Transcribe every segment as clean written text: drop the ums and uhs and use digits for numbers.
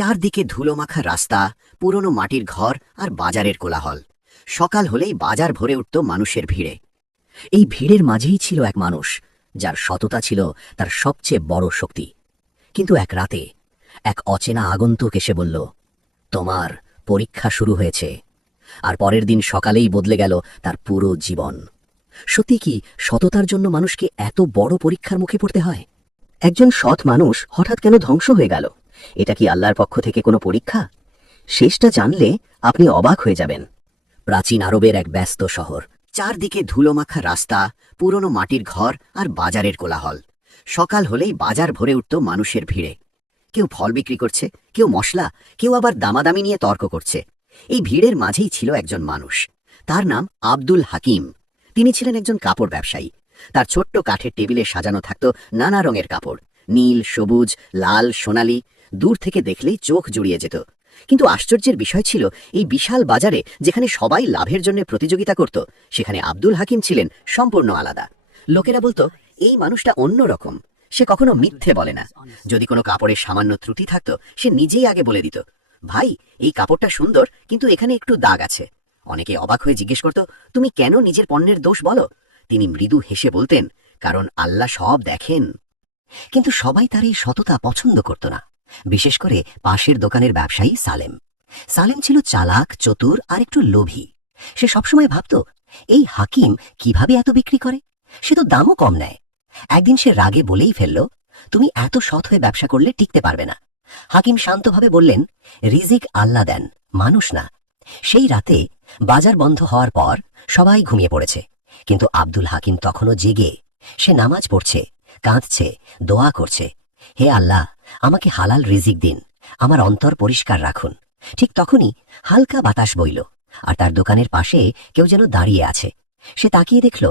চারদিকে ধুলোমাখা রাস্তা, পুরনো মাটির ঘর আর বাজারের কোলাহল। সকাল হলেই বাজার ভরে উঠত মানুষের ভিড়ে। এই ভিড়ের মাঝেই ছিল এক মানুষ, যার সততা ছিল তার সবচেয়ে বড় শক্তি। কিন্তু এক রাতে এক অচেনা আগন্তুক এসে বলল, তোমার পরীক্ষা শুরু হয়েছে। আর পরের দিন সকালেই বদলে গেল তার পুরো জীবন। সত্যি কি সততার জন্য মানুষকে এত বড় পরীক্ষার মুখে পড়তে হয়? একজন সৎ মানুষ হঠাৎ কেন ধ্বংস হয়ে গেল? এটা কি আল্লাহর পক্ষ থেকে কোনো পরীক্ষা? শেষটা জানলে আপনি অবাক হয়ে যাবেন। প্রাচীন আরবের এক ব্যস্ত শহর, চারদিকে ধুলোমাখা রাস্তা, পুরনো মাটির ঘর আর বাজারের কোলাহল। সকাল হলেই বাজার ভরে উঠত মানুষের ভিড়ে। কেউ ফল বিক্রি করছে, কেউ মশলা, কেউ আবার দামাদামি নিয়ে তর্ক করছে। এই ভিড়ের মাঝেই ছিল একজন মানুষ। তার নাম আব্দুল হাকিম। তিনি ছিলেন একজন কাপড় ব্যবসায়ী। তার ছোট্ট কাঠের টেবিলে সাজানো থাকত নানা রঙের কাপড়, নীল, সবুজ, লাল, সোনালি। দূর থেকে দেখলেই চোখ জুড়িয়ে যেত। কিন্তু আশ্চর্যের বিষয় ছিল, এই বিশাল বাজারে যেখানে সবাই লাভের জন্য প্রতিযোগিতা করত, সেখানে আব্দুল হাকিম ছিলেন সম্পূর্ণ আলাদা। লোকেরা বলতো, এই মানুষটা অন্যরকম। সে কখনো মিথ্যে বলে না। যদি কোনো কাপড়ের সামান্য ত্রুটি থাকতো, সে নিজেই আগে বলে দিত, ভাই, এই কাপড়টা সুন্দর, কিন্তু এখানে একটু দাগ আছে। অনেকে অবাক হয়ে জিজ্ঞেস করত, তুমি কেন নিজের পণ্যের দোষ বলো? তিনি মৃদু হেসে বলতেন, কারণ আল্লাহ সব দেখেন। কিন্তু সবাই তার এই সততা পছন্দ করত না, বিশেষ করে পাশের দোকানের ব্যবসায়ী সালেম। সালেম ছিল চালাক, চতুর আর একটু লোভী। সে সবসময় ভাবত, এই হাকিম কিভাবে এত বিক্রি করে? সে তো দামও কম নেয়। একদিন সে রাগে বলেই ফেলল, তুমি এত সৎ হয়ে ব্যবসা করলে টিকতে পারবে না। হাকিম শান্তভাবে বললেন, রিজিক আল্লাহ দেন, মানুষ না। সেই রাতে বাজার বন্ধ হওয়ার পর সবাই ঘুমিয়ে পড়েছে, কিন্তু আব্দুল হাকিম তখনও জেগে। সে নামাজ পড়ছে, কাঁদছে, দোয়া করছে, হে আল্লাহ, আমাকে হালাল রিজিক দিন, আমার অন্তর পরিষ্কার রাখুন। ঠিক তখনই হালকা বাতাস বইল, আর তার দোকানের পাশে কেউ যেন দাঁড়িয়ে আছে। সে তাকিয়ে দেখল,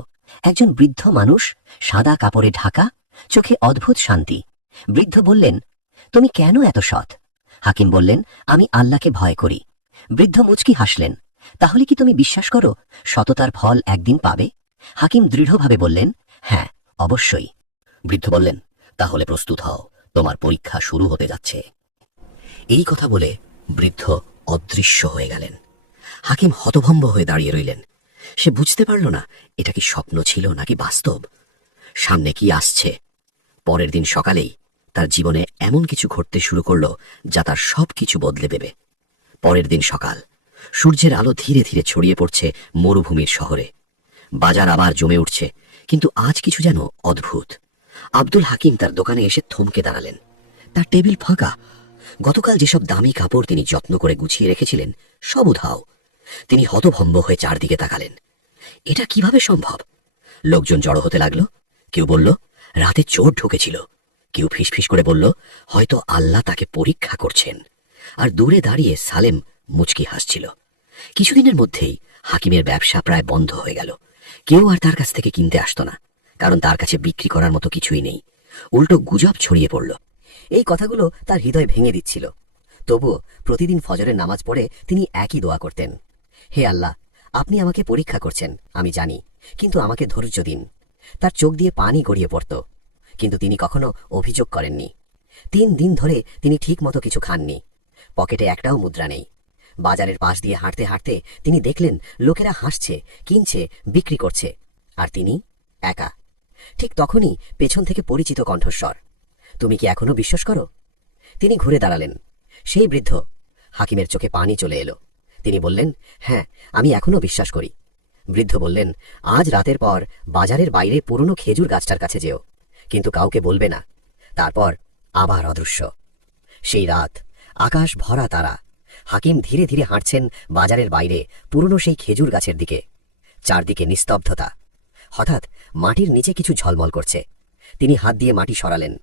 একজন বৃদ্ধ মানুষ, সাদা কাপড়ে ঢাকা, চোখে অদ্ভুত শান্তি। বৃদ্ধ বললেন, তুমি কেন এত সৎ? হাকিম বললেন, আমি আল্লাহকে ভয় করি। বৃদ্ধ মুচকি হাসলেন, তাহলে কি তুমি বিশ্বাস করো সততার ফল একদিন পাবে? হাকিম দৃঢ়ভাবে বললেন, হ্যাঁ, অবশ্যই। বৃদ্ধ বললেন, তাহলে প্রস্তুত হও, তোমার পরীক্ষা শুরু হতে যাচ্ছে। এই কথা বলে বৃদ্ধ অদৃশ্য হয়ে গেলেন। হাকিম হতভম্ব হয়ে দাঁড়িয়ে রইলেন। সে বুঝতে পারল না, এটা কি স্বপ্ন ছিল নাকি বাস্তব। সামনে কি আসছে? পরের দিন সকালেই তার জীবনে এমন কিছু ঘটতে শুরু করল, যা তার সবকিছু বদলে দেবে। পরের দিন সকাল, সূর্যের আলো ধীরে ধীরে ছড়িয়ে পড়ছে মরুভূমির শহরে। বাজার আবার জমে উঠছে, কিন্তু আজ কিছু যেন অদ্ভুত। আব্দুল হাকিম তার দোকানে এসে থমকে দাঁড়ালেন। তার টেবিল ফাঁকা। গতকাল যেসব দামি কাপড় তিনি যত্ন করে গুছিয়ে রেখেছিলেন, সব উধাও। তিনি হতভম্ব হয়ে চারদিকে তাকালেন। এটা কিভাবে সম্ভব? লোকজন জড়ো হতে লাগলো। কেউ বলল, রাতে চোর ঢুকেছিল। কেউ ফিসফিস করে বলল, হয়তো আল্লাহ তাকে পরীক্ষা করছেন। আর দূরে দাঁড়িয়ে সালেম মুচকি হাসছিল। কিছুদিনের মধ্যেই হাকিমের ব্যবসা প্রায় বন্ধ হয়ে গেল। কেউ আর তার কাছ থেকে কিনতে আসতো না, কারণ তার কাছে বিক্রি করার মতো কিছুই নেই। উল্টো গুজব ছড়িয়ে পড়ল। এই কথাগুলো তার হৃদয় ভেঙে দিচ্ছিল। তবুও প্রতিদিন ফজরের নামাজ পড়ে তিনি একই দোয়া করতেন, হে আল্লাহ, আপনি আমাকে পরীক্ষা করছেন, আমি জানি, কিন্তু আমাকে ধৈর্য দিন। তার চোখ দিয়ে পানি গড়িয়ে পড়ত, কিন্তু তিনি কখনো অভিযোগ করেননি। 3 দিন ধরে তিনি ঠিক মতো কিছু খাননি। পকেটে একটাও মুদ্রা নেই। বাজারের পাশ দিয়ে হাঁটতে হাঁটতে তিনি দেখলেন, লোকেরা হাসছে, কিনছে, বিক্রি করছে, আর তিনি একা। ঠিক তখনই পেছন থেকে পরিচিত কণ্ঠস্বর, তুমি কি এখনো বিশ্বাস করো? তিনি ঘুরে দাঁড়ালেন। সেই বৃদ্ধ। হাকিমের চোখে পানি চলে এলো। তিনি বললেন, হ্যাঁ, আমি এখনো বিশ্বাস করি। বৃদ্ধ বললেন, আজ রাতের পর বাজারের বাইরে পুরনো খেজুর গাছটার কাছে যেও, কিন্তু কাউকে বলবে না। তারপর আবার অদৃশ্য। সেই রাত, আকাশ ভরা তারা। হাকিম ধীরে ধীরে হাঁটছেন বাজারের বাইরে, পুরনো সেই খেজুর গাছের দিকে। চারদিকে নিস্তব্ধতা। হঠাৎ মাটির নিচে কিছু ঝলমল করছে। তিনি হাত দিয়ে মাটি সরালেন।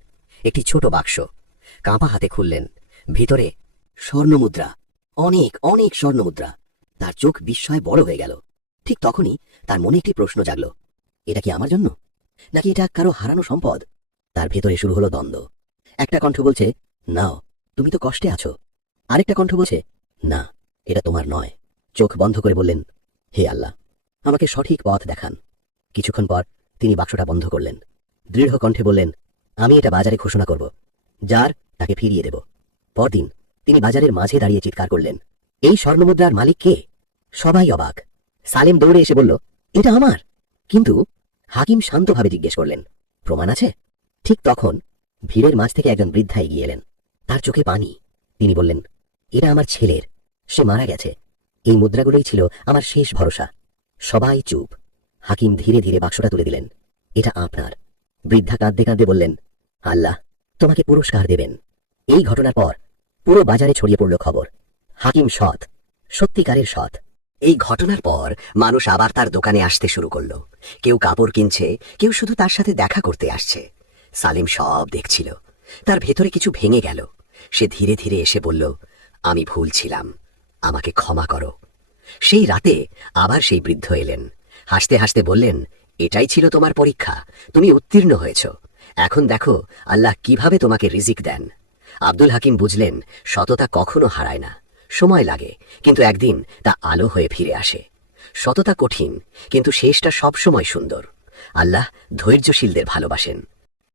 একটি ছোট বাক্স। কাঁপা হাতে খুললেন। ভিতরে স্বর্ণমুদ্রা, অনেক অনেক স্বর্ণমুদ্রা। তার চোখ বিস্ময়ে বড় হয়ে গেল। ঠিক তখনই তার মনে একটি প্রশ্ন জাগল, এটা কি আমার জন্য, নাকি এটা কারো হারানো সম্পদ? তার ভেতরে শুরু হলো দ্বন্দ্ব। একটা কণ্ঠ বলছে, নাও, তুমি তো কষ্টে আছো। আরেকটা কণ্ঠ বলছে, না, এটা তোমার নয়। চোখ বন্ধ করে বললেন, হে আল্লাহ, আমাকে সঠিক পথ দেখান। কিছুক্ষণ পর তিনি বাক্সটা বন্ধ করলেন। দৃঢ় কণ্ঠে বললেন, আমি এটা বাজারে ঘোষণা করব, যার তাকে ফিরিয়ে দেব। পরদিন তিনি বাজারের মাঝে দাঁড়িয়ে চিৎকার করলেন, এই স্বর্ণমুদ্রার মালিক কে? সবাই অবাক। সালেম দৌড়ে এসে বলল, এটা আমার। কিন্তু হাকিম শান্তভাবে জিজ্ঞেস করলেন, প্রমাণ আছে? ঠিক তখন ভিড়ের মাঝ থেকে একজন বৃদ্ধা এগিয়ে এলেন। তার চোখে পানি। তিনি বললেন, এটা আমার ছেলের, সে মারা গেছে। এই মুদ্রাগুলোই ছিল আমার শেষ ভরসা। সবাই চুপ। হাকিম ধীরে ধীরে বাক্সটা তুলে দিলেন। এটা আপনার। বৃদ্ধা কাঁদতে কাঁদতে বললেন, আল্লাহ তোমাকে পুরস্কার দেবেন। এই ঘটনার পর পুরো বাজারে ছড়িয়ে পড়ল খবর, হাকিম সৎ, সত্যিকারের সৎ। এই ঘটনার পর মানুষ আবার তার দোকানে আসতে শুরু করল। কেউ কাপড় কিনছে, কেউ শুধু তার সাথে দেখা করতে আসছে। সালিম সব দেখছিল। তার ভেতরে কিছু ভেঙে গেল। সে ধীরে ধীরে এসে বলল, আমি ভুল ছিলাম, আমাকে ক্ষমা করো। সেই রাতে আবার সেই বৃদ্ধ এলেন। হাসতে হাসতে বললেন, এটাই ছিল তোমার পরীক্ষা, তুমি উত্তীর্ণ হয়েছ। এখন দেখো আল্লাহ কিভাবে তোমাকে রিজিক দেন। আব্দুল হাকিম বুঝলেন, সততা কখনো হারায় না, সময় লাগে, কিন্তু একদিন তা আলো হয়ে ফিরে আসে। সততা কঠিন, কিন্তু শেষটা সবসময় সুন্দর। আল্লাহ ধৈর্যশীলদের ভালোবাসেন।